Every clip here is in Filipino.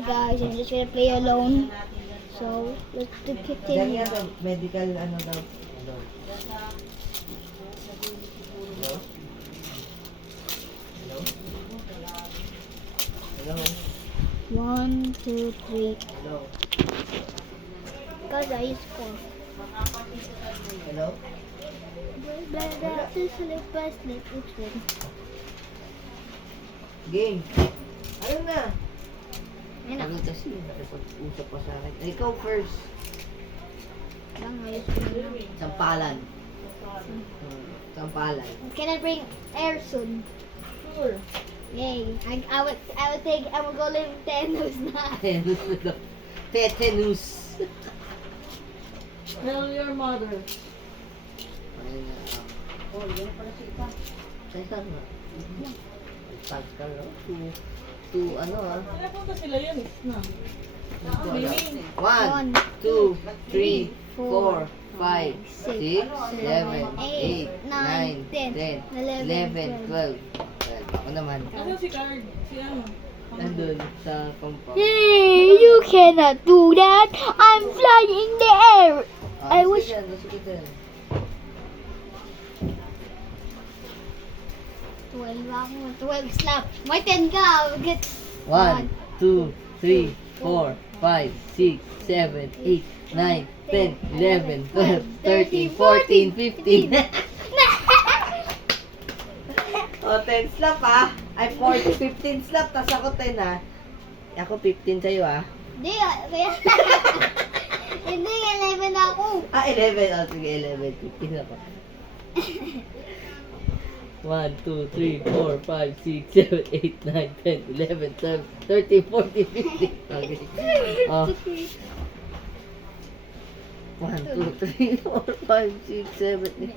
Hi guys, I'm just gonna play alone. So let's continue. Ganyan, medical ano daw. Hello. Hello? Hello? Hello? 1, 2, 3. Hello? Guys, I use 4. Hello? Game. Ano na? Ayun na. Ano kasi nakipag-usap pa sa akin. Ikaw first. Lang, ayos ko na lang. Sampalan. Sampalan. Can I bring air soon? Sure. Yay. I would go live 10 who's not. Tetanus. Tell your mother. Ayun na. Oh, yan pala si Ipa. Sa isa nga. Pascal, no? To ano ah. Napunta sila yan. Na. Meaning. 1, 2, 3, 4, 5, 6, 7, 8, 9, 10, 11, 12. Ako naman. Ano si Card? Si ano? Nandun sa compound. Hey, you cannot do that. I'm flying in the air. I wish. Sige dyan. 12 ako. 12 slap. May 10 ka. I'll get 1, 2, 3, 4, 5, 6, 7, 8, 9, 10, 11, 12, 13, 14, 15. O, 10 slap ah. Ay, 15 slap. Tas ako 10 ah. Ako 15 sa'yo ah. Hindi, kaya. Hindi, 11 ako. Ah, 11. O, sige, 11. 15 ako. 1, 2, 3, 4, 5, 6, 7, 8, 9, 10, 11, 12, 13, 14, 15. Okay. Oh. 1, 2, 3, 4, 5, 6, 7, 8,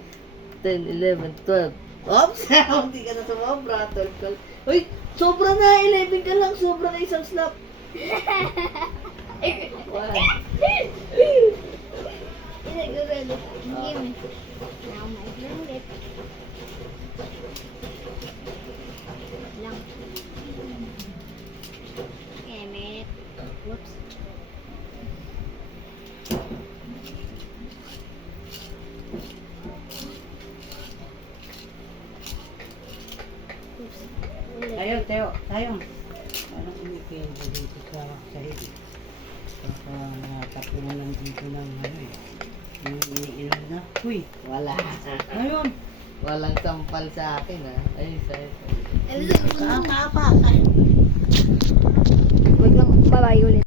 10, 11, 12. Oops! Hindi ka na sumobra. 12 ka. Uy! Sobra na! 11 ka lang. Sobra na isang slap. 1. Give me. Now my turn. Lang. Damn it. Whoops. Oops. Tayo, Teo, tayo. Parang umikin dito sa sahig. Baka natapunan lang dito ng ano eh. Yung iniinom na. Uy, Wala. ayun. Walang sampal sa akin ah. Ay, sa'yo. Ay, Kaapa.